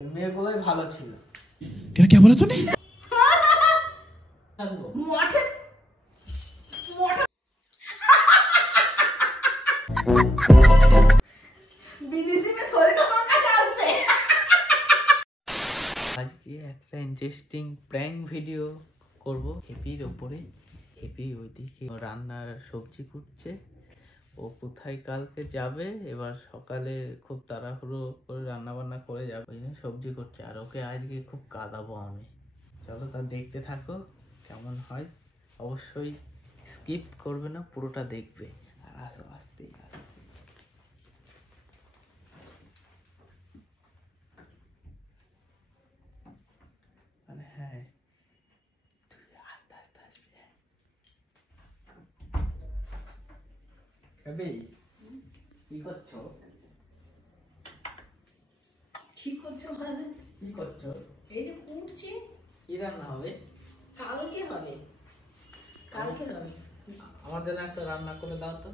মেয়েগুলোই ভালো ছিল। क्या बोला तूने? মঠে বিদেশি মেয়ে থোড়ি না তোমার কাছে আসবে। আজকে একটা ইন্টারেস্টিং প্র্যাঙ্ক ভিডিও করব হেপির ওপরে। হেপি ওইদিকে রান্নার সবজি কুটছে, ও কোথায় কালকে যাবে, এবার সকালে খুব তাড়াহুড়ো করে রান্না বান্না করে যাবে, ওই জন্য সবজি করছে। আর ওকে আজকে খুব কাঁদাবো আমি। চলো তা দেখতে থাকো কেমন হয়, অবশ্যই স্কিপ করবে না, পুরোটা দেখবে। আর আসো আসতেই আসো। মানে হ্যাঁ, তুই আস্তে আস্তে আসবি। হেপি কি করছো? কি করছো মানে? কি করছো? এই যে কুটছি। কি রান্না হবে? কালকে হবে। কালকে হবে। আমার জন্য একটা রান্না করে দাও তো।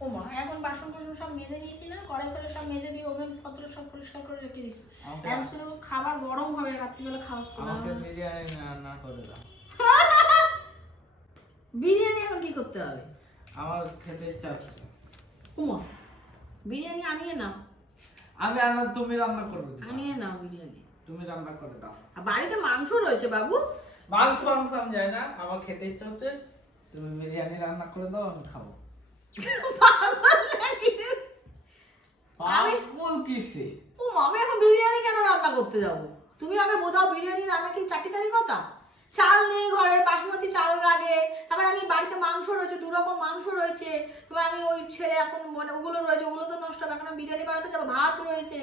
ও মা, এখন বাসন কোসন সব মেজে নিয়েছি না, কড়াই ফড়াই সব মেজে দিয়ে ওভেন পত্র সব পরিষ্কার করে রেখে দিয়েছি। এখন শুধু খাবার গরম হবে, রাত্রিবেলা খাওয়া শুরু হবে। আমাকে বিরিয়ানি রান্না করে দাও। বিরিয়ানি এখন কি করতে হবে? আমার খেতে ইচ্ছা হচ্ছে। উমা, বিরিয়ানি আনিয়ে নাও। আমি রান্না, তুমি রান্না করবে? আনিয়ে নাও বিরিয়ানি। তুমি রান্না করে দাও। আর বাড়িতে মাংস রয়েছে বাবু। মাংস মাংস আমি যাই না, আমার খেতে ইচ্ছা হচ্ছে। তুমি বিরিয়ানি রান্না করে দাও, আমি খাবো। পাগল কিসে? উমা, আমি এখন বিরিয়ানি কেন রান্না করতে যাবো? তুমি আগে বোঝাও, বিরিয়ানি রান্না কি চাটিকারি কথা? চাল নেই ঘরে, বাসমতি চাল লাগে। তারপর আমি বাড়িতে মাংস রয়েছে, 2 রকম মাংস রয়েছে। তারপর আমি ওই ছেড়ে এখন মানে ওগুলো রয়েছে, ওগুলো তো নষ্ট হবে। এখন আমি বিরিয়ানি বানাতে যাবো, ভাত রয়েছে।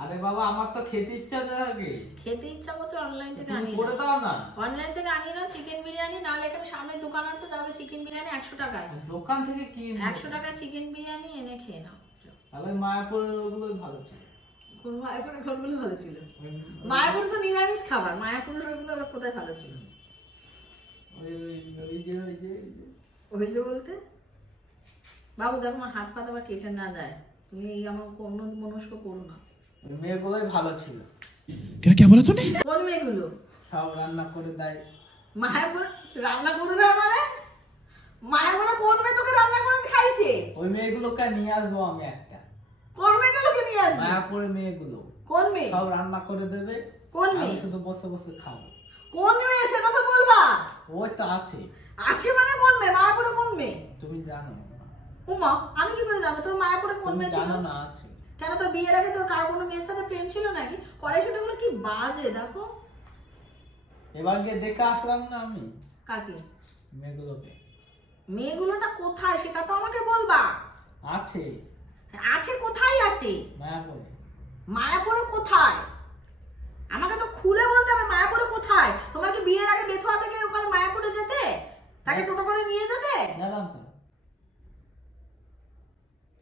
আরে বাবা, আমার তো খেতে ইচ্ছা থাকে। খেতে ইচ্ছা করছে, অনলাইন থেকে তুমি আনিয়ে করে দাও না। অনলাইন থেকে আনিয়ে নাও চিকেন বিরিয়ানি। নাহলে এখানে সামনে দোকান আছে, তাহলে চিকেন বিরিয়ানি 100 টাকায়। দোকান থেকে কি 100 টাকায় চিকেন বিরিয়ানি এনে খেয়ে নাও। তাহলে মায়াপুরের ওগুলোই ভালো ছিল। কোন মায়াপুরের ঘরগুলো ভালো ছিল? মায়াপুর তো নিরামিষ খাবার, মায়াপুরের ওগুলো আবার কোথায় ভালো ছিল? ওই যে বলতে বাবু দেখো, আমার হাত পা আবার কেটে না যায়। তুমি এই আমার অন্য মনস্ক করো না। মেয়েগুলোই ভালো ছিল। क्या बोला तूने? কোন মেয়েগুলো? সব রান্না করে দেয়। মায়াপুর রান্না করে দেয় মানে? মায়াপুরে কোন মেয়ে তোকে রান্না করে খাইছে? ওই মেয়েগুলোকে নিয়ে আসবো আমি একটা। কোন মেয়েগুলোকে নিয়ে আসবি? মায়াপুরের মেয়েগুলো কোন মেয়ে? সব রান্না করে দেবে। কোন আমি মেয়ে? শুধু বসে বসে খাবো। কোন মেয়ে সে কথা বলবা? ওই তো আছে। আছে মানে কোন মেয়ে? মায়াপুরে কোন মেয়ে? তুমি জানো? উমা, আমি কি করে জানবো তোর মায়াপুরে কোন তুমি মেয়ে ছিল? জানো না আছে। কেন, তোর বিয়ের আগে তোর কার কোনো মেয়ের সাথে প্রেম ছিল নাকি? কড়াইশুটিগুলো কি বাজে দেখো। এবার গিয়ে দেখে আসলাম না আমি কাকে? মেয়েগুলোকে। মেয়েগুলোটা কোথায় সেটা তো আমাকে বলবা। আছে। আছে কোথায় আছে? মায়াপুরে। মায়াপুরে কোথায়? আমাকে তো খুলে বলতে হবে মায়াপুরে কোথায়। তোমার কি বিয়ের আগে বেথুয়া থেকে ওখানে মায়াপুরে যেতে? তাকে টোটো করে নিয়ে যেতে? যেতাম তো।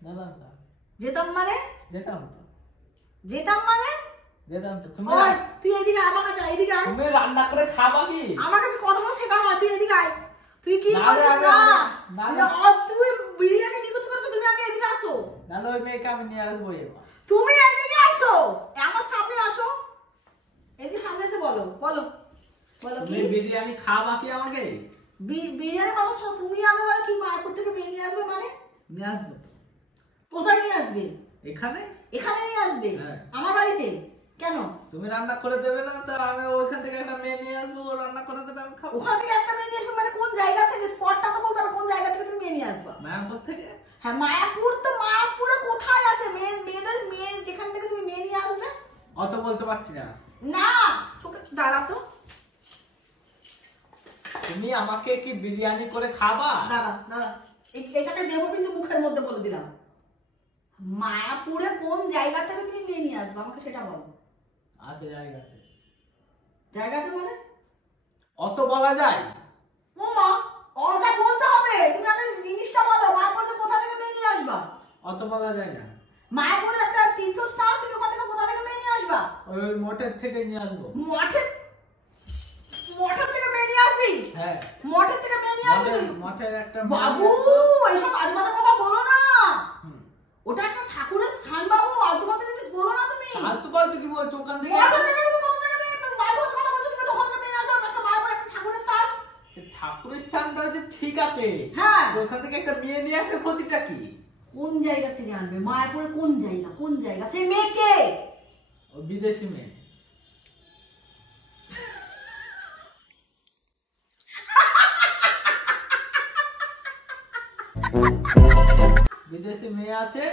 যেতাম তো। যেতাম মানে? যেতাম তো। যেতাম মানে? যেতাম তো। তুমি ওই তুই এদিকে আমার কাছে, এদিকে আয়। তুমি রান্না করে খাবা কি? আমার কাছে কথা বলা শেখা না, তুই এদিকে আয়। তুই কি না, বলছিস? না, না না, না, তুই বিরিয়ানি নিকুচ করেছো, তুমি আগে এদিকে আসো। নাহলে ওই মেয়েকে আমি নিয়ে আসবো এবার। তুমি এদিকে আসো, আমার সামনে আসো। এদিকে সামনে এসে বলো বলো বলো কি? তুমি বিরিয়ানি খাবা কি আমাকে? বিরিয়ানি বাবা সব তুমি আগে বলো কি? মায়াপুর থেকে মেয়ে নিয়ে আসবে মানে? নিয়ে আসবো তো। কোথায় নিয়ে আসবে? এখানে। এখানে নিয়ে আসবে? হ্যাঁ। আমার বাড়িতে? কেন? তুমি রান্না করে দেবে না তো আমি ওইখান থেকে একটা মেয়ে নিয়ে আসবো, ও রান্না করে দেবে, আমি খাবো। ওখান থেকে একটা মেয়ে নিয়ে আসবে মানে কোন জায়গা থেকে? স্পটটা তো বলতে হবে, কোন জায়গা থেকে তুমি মেয়ে নিয়ে আসবা? মায়াপুর থেকে। হ্যাঁ মায়াপুর তো, মায়াপুরে কোথায় আছে মেয়ে যেখান থেকে তুমি মেয়ে নিয়ে আসবে? অত বলতে পারছি না। না তোকে দাঁড়া তো, তুমি আমাকে কি বিরিয়ানি করে খাবা? দাঁড়া দাঁড়া, এখানে দেবো কিন্তু মুখের মধ্যে বলে দিলাম। মায়াপুরে কোন জায়গা থেকে তুমি মেয়ে নিয়ে আসবে আমাকে সেটা বলো। আছে জায়গা আছে। জায়গা আছে মানে? অত বলা যায়? ওমা, ওটা বলতে হবে। তুমি আগে জিনিসটা বলো, মায়াপুরে কোথা থেকে মেয়ে নিয়ে আসবা? অত বলা যায় না। মায়াপুরে একটা তীর্থস্থান, তুমি কোথা থেকে মেয়ে নিয়ে আসবা? ওই মঠের থেকে নিয়ে আসবো। মঠের থেকে মেয়ে নিয়ে আসবি? হ্যাঁ, মঠের থেকে মেয়ে নিয়ে আসবি? মঠের একটা বাবু এইসব আজে বাজে কথা বলো না। ওটা একটা ঠাকুরের স্থান বাবু, আজে বাজে জিনিস বলো না তুমি। ফালতু ফালতু কি বলছো ওখান থেকে? ঠাকুরের স্থানটা হচ্ছে ঠিক আছে, হ্যাঁ ওখান থেকে একটা মেয়ে নিয়ে আসলে ক্ষতিটা কি? কোন জায়গা থেকে আনবে? মায়াপুরে কোন জায়গা? সেই মেয়েকে ও বিদেশি মেয়ে। বিদেশি মেয়ে আছে,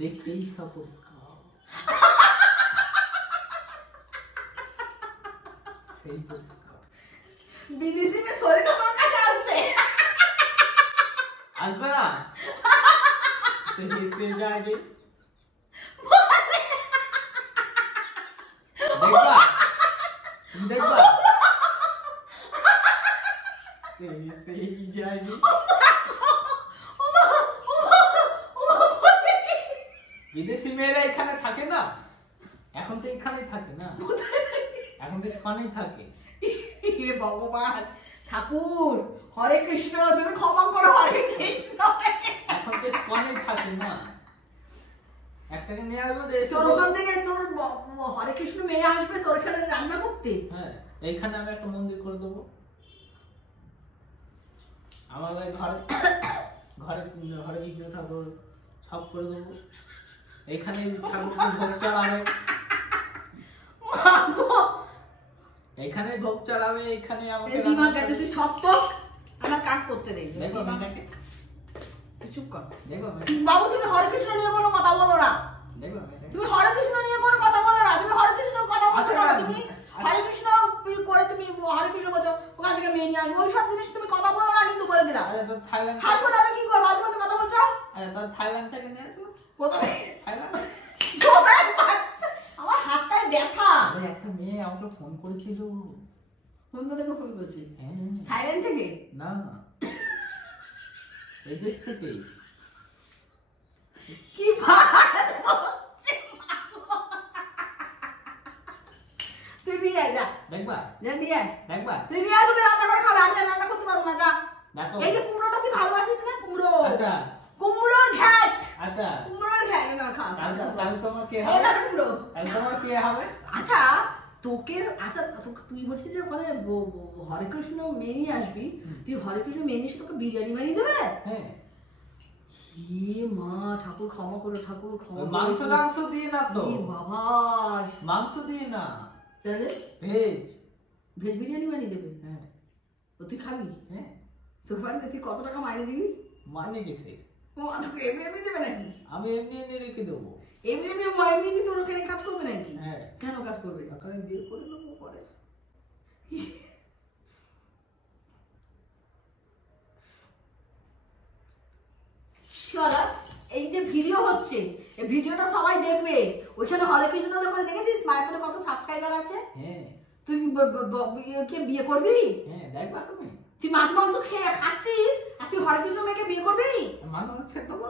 দেখতেই সাপোর্ট সেই বিদেশি মেয়ে থোড়ি না তোর কাছে আসবে। আসবে না তো হিসে যাবে, দেখবা দেখবা সেই যাবে। বিদেশি মেয়েরা এখানে থাকে না, এখন তো এখানেই থাকে না, এখন তো স্থানেই থাকে। হে ভগবান, ঠাকুর হরে কৃষ্ণ, তুমি ক্ষমা করো, হরে কৃষ্ণ। এখন তো স্থানেই থাকে না, একটাকে নিয়ে আসবো তোর ওখান থেকে তোর হরে কৃষ্ণ মেয়ে আসবে তোর এখানে রান্না করতে। হ্যাঁ, এইখানে আমি একটা মন্দির করে দেবো, আমার ঘরে ঘরে ঘরে কৃষ্ণ ঠাকুর সব করে দেবো, এইখানে ঠাকুরকে ভোগ চালাবে, এইখানে ভোগ চালাবে, এইখানে আমাকে দিমাগ গেছে, তুই সত্য আমার কাজ করতে দে। দেখো মেয়েটাকে, চুপ কর। দেখো বাবু তুমি হরে কৃষ্ণ নিয়ে কোনো কথা বলো না, দেখো তুমি হরে কৃষ্ণ নিয়ে কোনো কথা বলো না, তুমি হরে কৃষ্ণ কথা বলছো না, তুমি হরে কৃষ্ণ করে তুমি হরে কৃষ্ণ বলছো, ওখান থেকে মেয়ে নিয়ে আসবে, ওই সব জিনিস তুমি কথা বলো না কিন্তু, বলে দিলাম। আচ্ছা তো থাইল্যান্ড হাত না তো কি করবো, আজ মতো কথা বলছো। আচ্ছা তো থাইল্যান্ড থেকে নিয়ে আসবো, কোথায়? থাইল্যান্ড। আমার হাতটায় ব্যথা। একটা মেয়ে আমাকে ফোন করেছিল। ফোন করে ফোন করছি? হ্যাঁ। থাইল্যান্ড থেকে? না, এই দেশ থেকে। কি ভাত তুই নিয়ে আয়, যা দেখবা, যা নিয়ে আয়, দেখবা তুই নিয়ে আয়, তোকে রান্না করে খাবে, আমি আর রান্না করতে পারবো না, যা। দেখো এই যে কুমড়োটা তুই ভালোবাসিস না, কুমড়ো, আচ্ছা কুমড়োর ঘ্যাট, আচ্ছা কুমড়োর ঘ্যাট না খা। আচ্ছা তাহলে তোমার কে এই হবে? না কুমড়ো, তাহলে তোমার কে হবে? আচ্ছা তোকে, আচ্ছা তুই বলছিস যে ওখানে হরে কৃষ্ণ মেয়ে নিয়ে আসবি, তুই হরে কৃষ্ণ মেয়ে নিয়ে এসে তোকে বিরিয়ানি বানিয়ে দেবে? হ্যাঁ। হে মা, ঠাকুর ক্ষমা করো, ঠাকুর ক্ষমা করো। মাংস দিয়ে না তো, এ বাবা, মাংস দিয়ে না, তাহলে ভেজ। ভেজ বিরিয়ানি বানিয়ে দেবে? হ্যাঁ। ও তুই খাবি? হ্যাঁ। তোকে বানিয়ে তুই কত টাকা মাইনে দিবি? মানে কিসে? ও তোকে এমনি এমনি দেবে নাকি? আমি এমনি এমনি রেখে দেবো। এমনি এমনি তোর ওখানে কাজ করবে নাকি? হ্যাঁ। কেন কাজ করবে? তাহলে বিয়ে করে নেবো পরে। শালা, এই যে ভিডিও হচ্ছে, এই ভিডিওটা সবাই দেখবে, ওইখানে হরে কৃষ্ণ করে দেখেছিস মায়াপুরে কত সাবস্ক্রাইবার আছে? হ্যাঁ। তুই কে বিয়ে করবি? হ্যাঁ, দেখবা তুমি। তুই মাছ মাংস খেয়ে খাচ্ছিস আর তুই হরে কৃষ্ণ মেয়েকে বিয়ে করবি? মাংস ছেড়ে দেবো,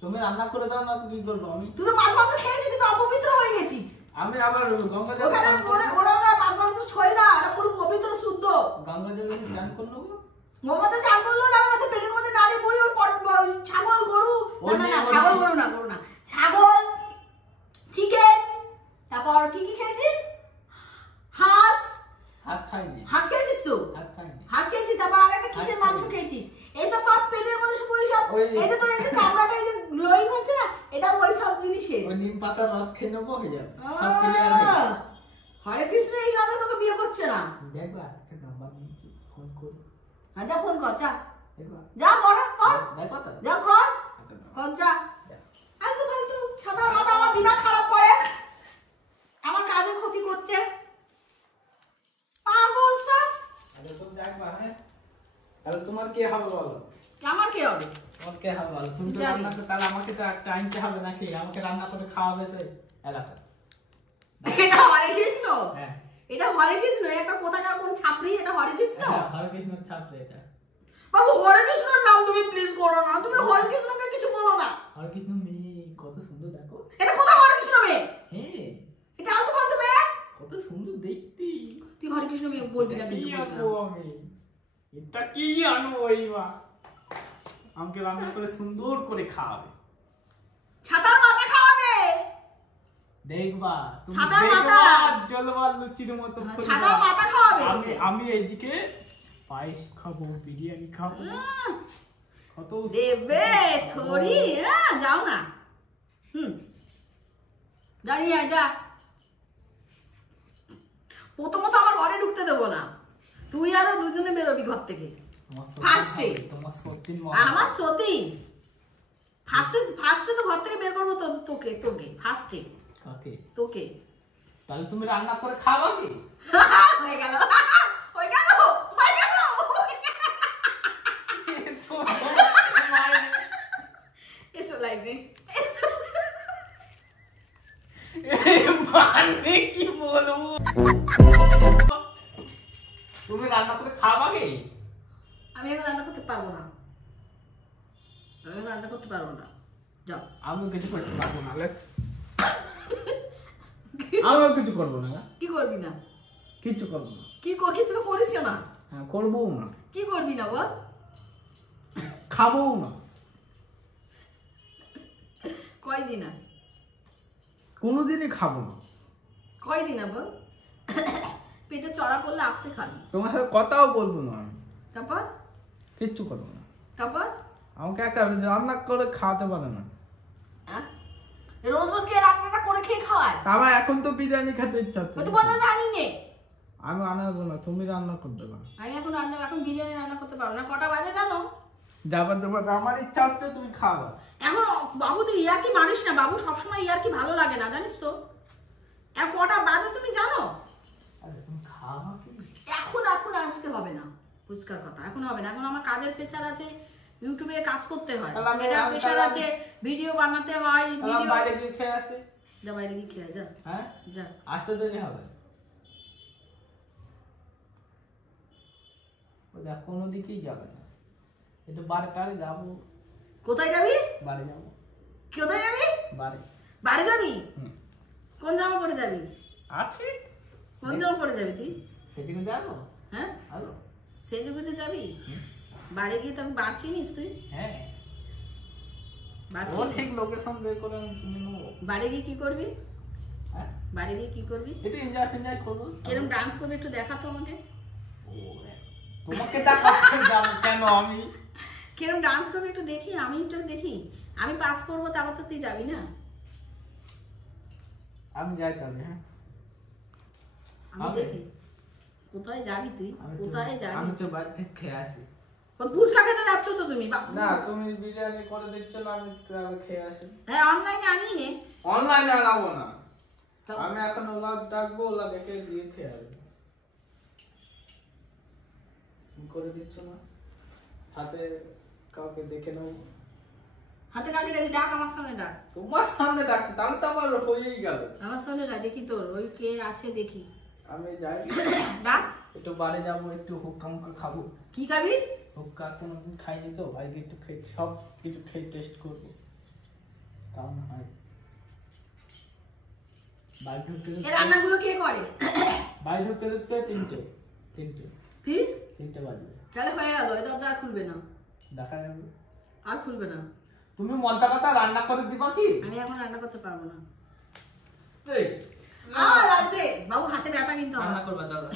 তুমি রান্না করে দাও না, তো কি করবো আমি? তুই তো মাছ মাংস খেয়েছিস, তুই তো অপবিত্র হয়ে গেছিস। আমি আবার গঙ্গা জল ওখানে ওরা মাছ মাংস ছয় না, এটা পুরো পবিত্র শুদ্ধ। গঙ্গা জলে স্নান করে নেবো। গঙ্গাতে চান করলেও যাবে না, তো পেটের মধ্যে নাড়ি বুড়ি ছাগল গরু, গরু না, ছাগল, চিকেন, তারপর কি কি খেয়েছিস? হাঁস খাইনি। হাঁস খেয়েছিস তো? হাঁস খেয়েছিস, তারপর আরেকটা কিসের মাংস খেয়েছিস? এইসব সব পেটের মধ্যে শুধু এইসব, এই যে তোর এই যে চামড়াটা এই যে গ্লোয়িং হচ্ছে না, এটা ওই সব জিনিসের। ওই নিম পাতার রস খেয়ে নেবো, হয়ে যাবে, সব ক্লিয়ার হয়ে যাবে। হরে কৃষ্ণ এই জন্য তোকে বিয়ে করছে না। দেখবা একটা নাম্বার নিয়েছি, ফোন করি। হ্যাঁ যা, ফোন কর, যা দেখবা, যা কর, দেখবা তো? যা কর, যা। ফালতু ফালতু ছাতা মাথা আমার দিমাগ খারাপ করে, আমার কাজের ক্ষতি করছে, পাগল সব। আরে তো দেখবা। হ্যাঁ, তাহলে তোমার কে হবে বলো? আমার কি হবে? তোমার কে হবে বলো? তুমি তো রান্না করতে, তাহলে আমাকে তো একটা আনতে হবে নাকি? আমাকে রান্না করে খাওয়াবে সে এলাকা। এটা হরে কৃষ্ণ? হ্যাঁ, এটা হরে কৃষ্ণ, একটা কোথাকার কোন ছাপড়ি, এটা হরে কৃষ্ণ? হরে কৃষ্ণ ছাত্র এটা। বাবু হরে কৃষ্ণের নাম তুমি প্লিজ করো না, তুমি হরে কৃষ্ণকে কিছু বলো না। হরে কৃষ্ণ মেয়ে কত সুন্দর, দেখো। এটা কোথা হরে কৃষ্ণ মেয়ে? হ্যাঁ, এটা আলতু ফালতু মেয়ে, কত সুন্দর দেখতে। তুই হরে কৃষ্ণ মেয়ে বলবি না কি কিন্তু। আনবো আমি? এটা কি আনবো? এই মা আমাকে রান্না করে সুন্দর করে খাওয়াবে, ছাতার মাথা খাওয়াবে। দেখবা তুমি ছাতার দেখবা মাথা। জলবার লুচির মতো ফুলবা। সাদা মাথা খাওয়াবে আমি আমি এইদিকে পায়েস খাবো, বিরিয়ানি খাবো, কত দেবে থরি। হ্যাঁ যাও না। দাঁড়িয়ে আয়, যা। প্রথমত আমার ঘরে ঢুকতে দেবো না, তুই আরো দুজনে বেরোবি ঘর থেকে। ফার্স্টে তোমার সত্যি আমার সত্যি ফার্স্টে তো ঘর থেকে বের করবো তোকে তোকে ফার্স্টে কাকে? তোকে। তাহলে তুমি রান্না করে খাওয়া কি? হয়ে গেল হয়ে গেল হয়ে গেল। এসো লাইনে মানে কি বলবো, তুমি রান্না করে খাওয়া কি? আমি এখন রান্না করতে পারবো না, আমি রান্না করতে পারবো না, যাও। আমিও কিছু করতে পারবো না, আমিও কিছু করবো না। কি করবি না? কিচ্ছু করবো না। কিছু তো করিস না। হ্যাঁ, করবো না। কি করবি না বল? খাবো না। কয়দিন না? কোনোদিনই খাবো না। কয়দিন না বল? পেটে চড়া পড়লে আপসে খাবি। তোমার সাথে কথাও বলবো না আমি। তারপর কিচ্ছু করবো না। তারপর আমাকে একটা রান্না করে খাওয়াতে পারে না। রোজ রোজ কে রান্নাটা করে খেয়ে খাওয়ায়? আমার এখন তো বিরিয়ানি খেতে ইচ্ছা হচ্ছে। তো বললে জানি নে, আমি আনাবো না, তুমি রান্না করে দেবা। আমি এখন বিরিয়ানি রান্না করতে পারবো না। কটা বাজে জানো? যাবার দেবার আমার ইচ্ছা হচ্ছে, তুমি খাওয়া। এখন বাবু তুই ইয়ার কি মারিস না বাবু, সবসময় ইয়ার কি ভালো লাগে না জানিস তো। কটা বাজে তুমি জানো? আরে তুমি খাওয়া কি? এখন আসতে হবে না, পুচকার কথা এখন হবে না। এখন আমার কাজের প্রেসার আছে, ইউটিউবে কাজ করতে হয়, এটার প্রেসার আছে, ভিডিও বানাতে হয়। ভিডিও বাইরে গিয়ে খেয়ে আসে। যা বাইরে গিয়ে খেয়ে যা। হ্যাঁ যা, আসতে দেরি হবে। ওটা কোনো দিকেই যাবে না, একটু বাড়ি যাবো। কোথায় যাবি? বাড়ি যাবো। কোথায় যাবি? বাড়ি। বাড়ি যাবি? কোন জামা পরে যাবি? আছে কোন জামা পরে যাবি তুই? সেদিকে যাবো। হ্যাঁ হ্যালো। সেজে গুজে যাবি? বাড়ি গিয়ে তো আমি বার চিনিস তুই? হ্যাঁ, বার ও চিনিস? ঠিক লোকেশন বের করে আমি চিনে নেবো। বাড়ি গিয়ে কি করবি? হ্যাঁ, বাড়ি গিয়ে কি করবি? একটু এনজয় করবো। কিরম ডান্স করবি একটু দেখাতো আমাকে। তোমাকে দেখাতে যাবো কেন আমি? কিরম ডান্স করবি একটু দেখি, আমি একটু দেখি। আমি পাস করবো, তারপর তো তুই যাবি না। আমি যাই তাহলে। হ্যাঁ, আমি দেখি কোথায় যাবি তুই, কোথায় যাবি? আমি তো বাড়ি থেকে খেয়ে আসি। ফুচকা খেতে যাচ্ছ তো তুমি? না, তুমি বিরিয়ানি করে দিচ্ছ না, আমি খেয়ে আসি। হ্যাঁ অনলাইনে আনিয়ে নে। অনলাইনে আনাবো না, আমি এখন ওলা ডাকবো, ওলা ডেকে দিয়ে খেয়ে আসবো। করে দিচ্ছ না, হাতে কাউকে দেখে নেবো। হাতে কাকে দেখি? ডাক আমার সামনে ডাক। তোমার সামনে ডাকতে তাহলে তো আমার হয়েই গেল। আমার সামনে ডাক, দেখি তোর ওই কে আছে দেখি। আমি যাই, ডাক। একটু বাড়ি যাবো, একটু হুক্কা মুক্কা খাবো। কি খাবি? হুক্কা কোনোদিন খাইনি তো, বাইরে একটু খেয়ে সব কিছু খেয়ে টেস্ট করবো, তাও না হয়। বাইরে ঢুকতে এই রান্নাগুলো কে করে? বাইরে ঢুকতে ঢুকতে কি? 3টে বাজবে। তাহলে হয়ে গেল, এই দরজা আর খুলবে না, দেখা যাবে। আর খুলবে না। তুমি মনটা কথা রান্না করে দিবা কি? আমি এখন রান্না করতে পারবো না। এই, লাগছে বাবু, হাতে ব্যথা কিন্তু আমার। রান্না করবা দাদা।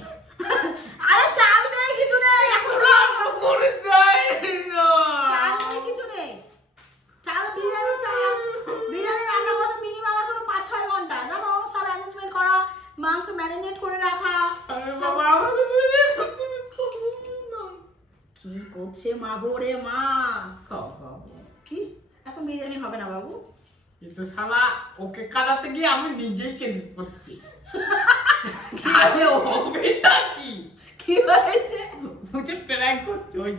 আরে চাল নেই, কিছু নেই এখন। রান্না করে দেয় না। চাল নেই, কিছু নেই। চাল বিরিয়ানি রান্না করতে মিনিমাম এখন 5-6 ঘন্টা, জানো? সব অ্যারেঞ্জমেন্ট করা, মাংস ম্যারিনেট করে রাখা। আরে বাবা, আমাকে বিরিয়ানি করতে না। কি করছে মা গো রে মা? খাও খাও। কি এখন বিরিয়ানি হবে না বাবু? কিন্তু শালা ওকে কাটাতে গিয়ে আমি নিজেই কেঁদে পড়ছি। তাহলে ওটা কি? কি হয়েছে? মুঝে প্র্যাঙ্ক করছে। ওই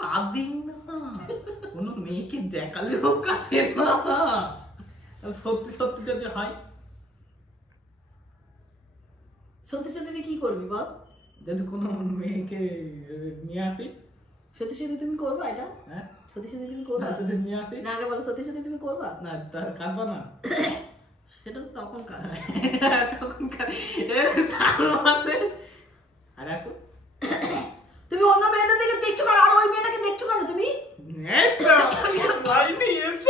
কাঁদিন না, কোনো মেয়েকে দেখালেও কাঁদে না। সত্যি সত্যি যদি হয়, সত্যি সত্যি তুই কি করবি বল? যদি কোনো মেয়েকে নিয়ে আসি। সত্যি সত্যি তুমি করবা এটা? হ্যাঁ, সত্যি সত্যি তুমি করবা? যদি নিয়ে আসি না আগে বলো, সত্যি সত্যি তুমি করবা? না, কাঁদবা না। সেটা তো তখন কাজ। তখন তার আর এখন তুমি অন্য মেয়েদের দিকে দেখছো কেন, আর ওই মেয়েটাকে দেখছো কেন তুমি? এই তো, লাইনে এসে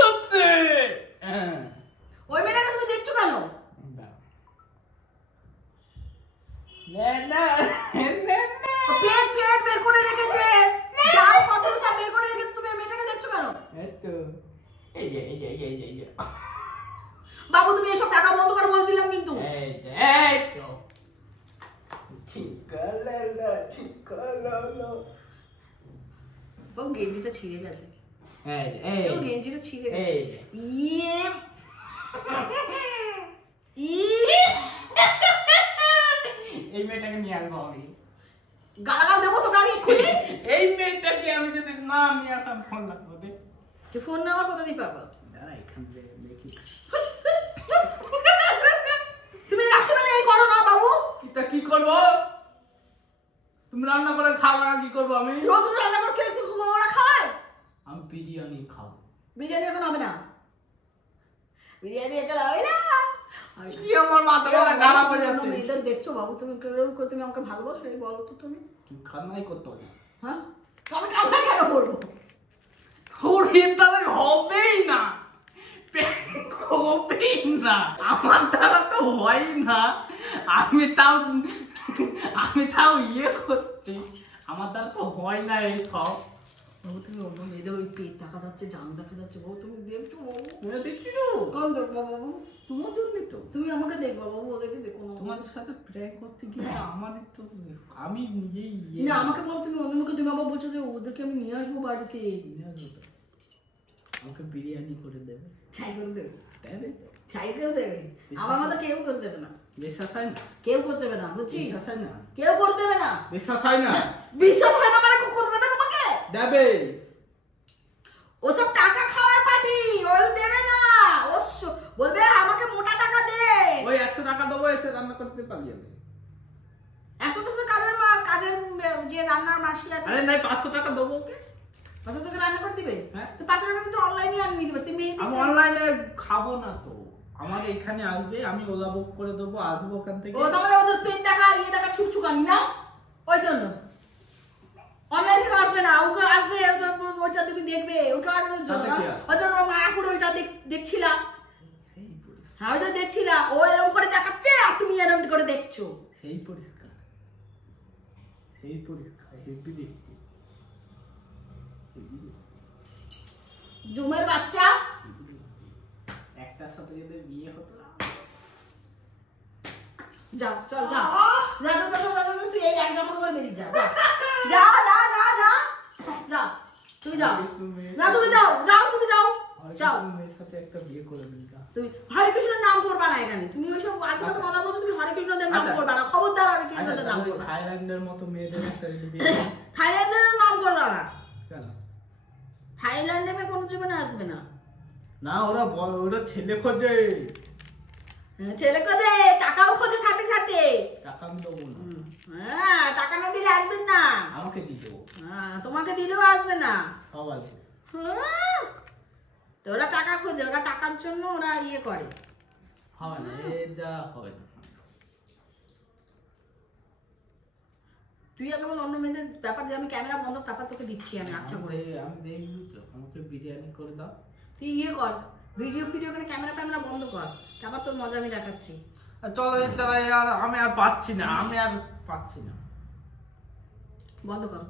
তো এই যে এই যে এই যে এই যে এই যে বাবু তুমি এসব টাকা বন্ধ করে বলে দিলাম কিন্তু। এই যে এই তো ঠিক আছে বাবু গেঞ্জিটা ছিঁড়ে গেছে। এই যে এই বাবু গেঞ্জিটা ছিঁড়ে এই গেছে। যে ইয়ে এই মেয়েটাকে নিয়ে আসবো আমি। গালাগাল দেবো তো গাড়ি এক্ষুনি। এই মেয়েটাকে আমি যদি না নিয়ে আসতাম ফোন লাগবো দে। তুই ফোন নাম্বার কোথা দিয়ে পাবো? দাঁড়া এখান থেকে দেখি। তুমি রাত্রিবেলা এই করো না বাবু। তা কি করবো? তুমি রান্না করে খাবো না কি করবো আমি? রোজ রোজ রান্না করে খেয়ে খুব ওরা খায়। আমি বিরিয়ানি খাবো। বিরিয়ানি এখন হবে না। বিরিয়ানি এখন হবে না। কি আমার মাথা ব্যথা খারাপ হয়ে যাচ্ছে। মেয়েদের দেখছো বাবু, তুমি কেরম করে তুমি আমাকে ভালোবাসো এই বলো তো তুমি। তুই খানাই করতে হবে। হ্যাঁ আমি কান্না কেন করবো? ওরে তাহলে হবেই না, হবেই না, আমার দ্বারা তো হয় না। আমি তাও ইয়ে করছি, আমার দ্বারা তো হয় না এই সব। বাবু তুমি অন্য মেয়েদের ওই পেট দেখা যাচ্ছে, জান দেখা যাচ্ছে, বাবু তুমি দেখছো বাবু? দেখছি তো কোন দেখবো বাবু? তোমার জন্য তো তুমি আমাকে দেখবো বাবু, ওদেরকে দেখো না। তোমাদের সাথে প্র্যাঙ্ক করতে গিয়ে আমার তো আমি নিজেই না আমাকে বলো তুমি অন্য মুখে, তুমি আবার বলছো যে ওদেরকে আমি নিয়ে আসবো বাড়িতে। আমাকে বিরিয়ানি করে দেবে, ছাই করে দেবে, দেবে তো? ছাই করে দেবে। আমার মতো কেউ করে দেবে না, বিশ্বাস হয় না? কেউ করতে দেবে না, বুঝছিস? বিশ্বাস হয় না? কেউ করতে দেবে না। বিশ্বাস হয় না? বিশ্বাস হয় না মানে করে দেবে তোমাকে? দেবে। ওসব টাকা খাওয়ার পার্টি, ওর দেবে না। ও বলবে আমাকে মোটা টাকা দে। ওই 100 টাকা দেবো, এসে রান্না করতে পারবি আমি। 100 টাকা কাজের কাজের যে রান্নার মাসি আছে, আরে নাই 500 টাকা দেবো ওকে। 500 টাকা রান্না করে দিবে। হ্যাঁ। তো 500 টাকা তো অনলাইনে আর নিয়ে দিবে। তুমি আমি অনলাইনে খাবো না তো, আমার এখানে আসবে, আমি ওলা বুক করে দেবো, আসবো ওখান থেকে। ও তাহলে ওদের পেট দেখা আর ইয়ে দেখা ছুকছুকানি না, ওই জন্য অনলাইন থেকে আসবে না। ওকে আসবে, ওইটা তুমি দেখবে, ওকে আর ওদের মায়াপুর ওইটা দেখছিলাম। হ্যাঁ ওইটা দেখছিলাম, ও এরকম করে দেখাচ্ছে আর তুমি এরকম করে দেখছো। সেই পরিষ্কার, সেই পরিষ্কার, হেভি দেখতে, জুমের বাচ্চা। একটার সাথে যদি বিয়ে হতো না। যাও চল যাও, যা যা যা যা, তুই এই এক জামা করে বেরিয়ে যা, যা যা যা যা যা, তুমি যাও না, তুমি যাও যাও, তুমি যাও যাও। মেয়ের সাথে একটা বিয়ে করে দিই। তুমি হরে কৃষ্ণের নাম করবা না এখানে, তুমি ওইসব আজে বাজে কথা বলছো, তুমি হরে কৃষ্ণদের নাম করবা না, খবরদার হরে কৃষ্ণদের নাম করবা। থাইল্যান্ডের মতো মেয়েদের একটা বিয়ে। থাইল্যান্ডের নাম করবা না, কেন? থাইল্যান্ডে কোনো জীবনে আসবে না। না ওরা ছেলে খোঁজে, ছেলে খোঁজে, টাকাও খোঁজে সাথে সাথে। টাকা আমি দেবো না। হ্যাঁ টাকা না দিলে আসবেন না। আমাকে দিয়ে দেবো। হ্যাঁ তোমাকে দিলেও আসবে না। সব আসবে। তো ওরা টাকা খোঁজে, ওরা টাকার জন্য ওরা ইয়ে করে। হবে না, এ যা হবে না। তুই আগে বল অন্য মেয়েদের ব্যাপার যে আমি ক্যামেরা বন্ধ, তারপর তোকে দিচ্ছি আমি। আচ্ছা করে আমি দেখবি তো, আমাকে বিরিয়ানি করে দাও। তুই ইয়ে কর, ভিডিও করে ক্যামেরা ট্যামেরা বন্ধ কর, তারপর তোর মজা আমি দেখাচ্ছি। চলো তারা, আর আমি আর পাচ্ছি না, আমি আর পাচ্ছি না। বন্ধ কর।